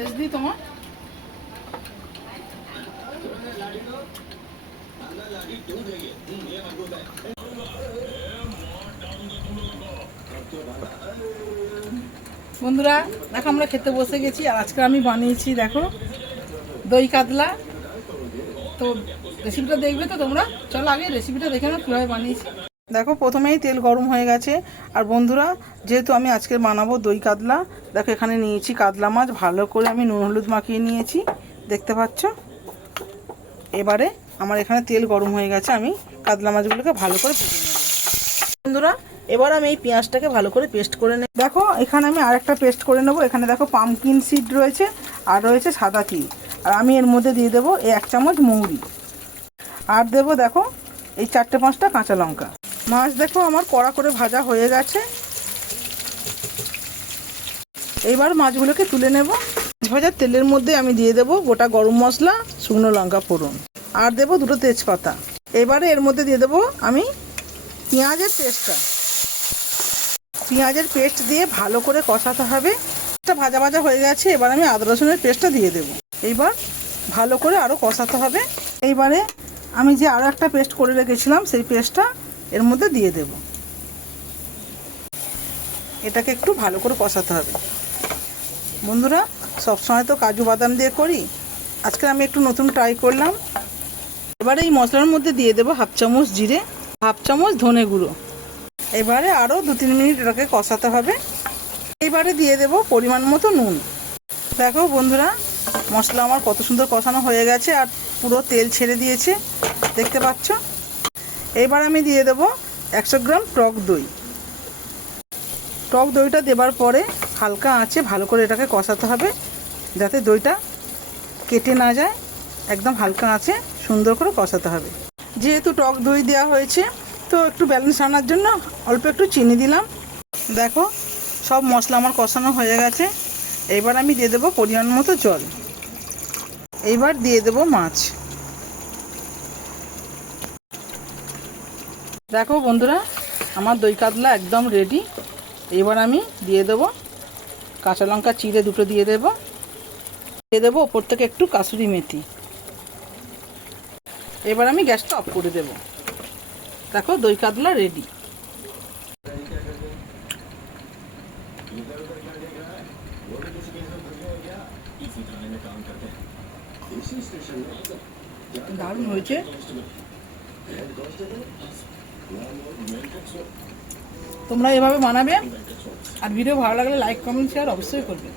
Rest দিই তোমার। বন্ধুরা দেখো আমরা খেতে বসে গেছি, আর আজকে আমি বানিয়েছি দেখো দই কাতলা। তো রেসিপিটা দেখবে তো তোমরা, চলো আগে রেসিপিটা দেখে নাও কীভাবে বানিয়েছি। দেখো প্রথমেই তেল গরম হয়ে গেছে। আর বন্ধুরা যেহেতু আমি আজকে বানাবো দই কাতলা, দেখো এখানে নিয়েছি কাতলা মাছ, ভালো করে আমি নুন হলুদ মাখিয়ে নিয়েছি, দেখতে পাচ্ছ। এবারে আমার এখানে তেল গরম হয়ে গেছে, আমি কাতলা মাছগুলোকে ভালো করে ভেজে নেব। বন্ধুরা এবার আমি এই পেঁয়াজটাকে ভালো করে পেস্ট করে নেব। দেখো এখানে আমি আরেকটা পেস্ট করে নেব। এখানে দেখো পামকিন সিড রয়েছে আর রয়েছে সাদা তিল, আর আমি এর মধ্যে দিয়ে দেবো এই 1 চামচ মৌরি, আর দেবো দেখো এই 4-5টা কাঁচা লঙ্কা। মাছ দেখো আমার কড়া করে ভাজা হয়ে গেছে। এইবার মাছগুলোকে তুলে নেব। ভাজার তেলের মধ্যে আমি দিয়ে দেবো গোটা গরম মশলা, শুকনো লঙ্কা ফোড়ন, আর দেবো 2টো তেজপাতা। এবারে এর মধ্যে দিয়ে দেবো আমি পেঁয়াজের পেস্টটা। পেঁয়াজের পেস্ট দিয়ে ভালো করে কষাতে হবে। এটা ভাজা ভাজা হয়ে গেছে, এবার আমি আদা রসুনের পেস্টটা দিয়ে দেবো। এইবার ভালো করে আরও কষাতে হবে। এইবারে আমি যে আরও একটা পেস্ট করে রেখেছিলাম সেই পেস্টটা এর মধ্যে দিয়ে দেব। এটাকে একটু ভালো করে কষাতে হবে। বন্ধুরা সবসময় তো কাজু বাদাম দিয়ে করি, আজকে আমি একটু নতুন ট্রাই করলাম। এবারে এই মশলার মধ্যে দিয়ে দেবো 1/2 চামচ জিরে, 1/2 চামচ ধনে গুঁড়ো। এবারে আরও 2-3 মিনিট এটাকে কষাতে হবে। এইবারে দিয়ে দেবো পরিমাণ মতো নুন। দেখো বন্ধুরা মশলা আমার কত সুন্দর কষানো হয়ে গেছে, আর পুরো তেল ছেড়ে দিয়েছে, দেখতে পাচ্ছ। এবার আমি দিয়ে দেবো 100 গ্রাম টক দই। টক দইটা দেবার পরে হালকা আঁচে ভালো করে এটাকে কষাতে হবে, যাতে দইটা কেটে না যায়। একদম হালকা আঁচে সুন্দর করে কষাতে হবে। যেহেতু টক দই দেওয়া হয়েছে, তো একটু ব্যালেন্স আনার জন্য অল্প একটু চিনি দিলাম। দেখো সব মশলা আমার কষানো হয়ে গেছে। এবার আমি দিয়ে দেবো পরিমাণ মতো জল। এইবার দিয়ে দেবো মাছ। দেখো বন্ধুরা আমার দই কাতলা একদম রেডি। এবার আমি দিয়ে দেবো কাঁচা লঙ্কা চিড়ে 2টো দিয়ে দেবো ওপর থেকে একটু কাসুরি মেথি। এবার আমি গ্যাসটা অফ করে দেব। দেখো দই কাতলা রেডি। দারুণ হয়েছে। তোমরা এভাবে বানাবে, আর ভিডিও ভালো লাগলে লাইক কমেন্ট শেয়ার অবশ্যই করবে।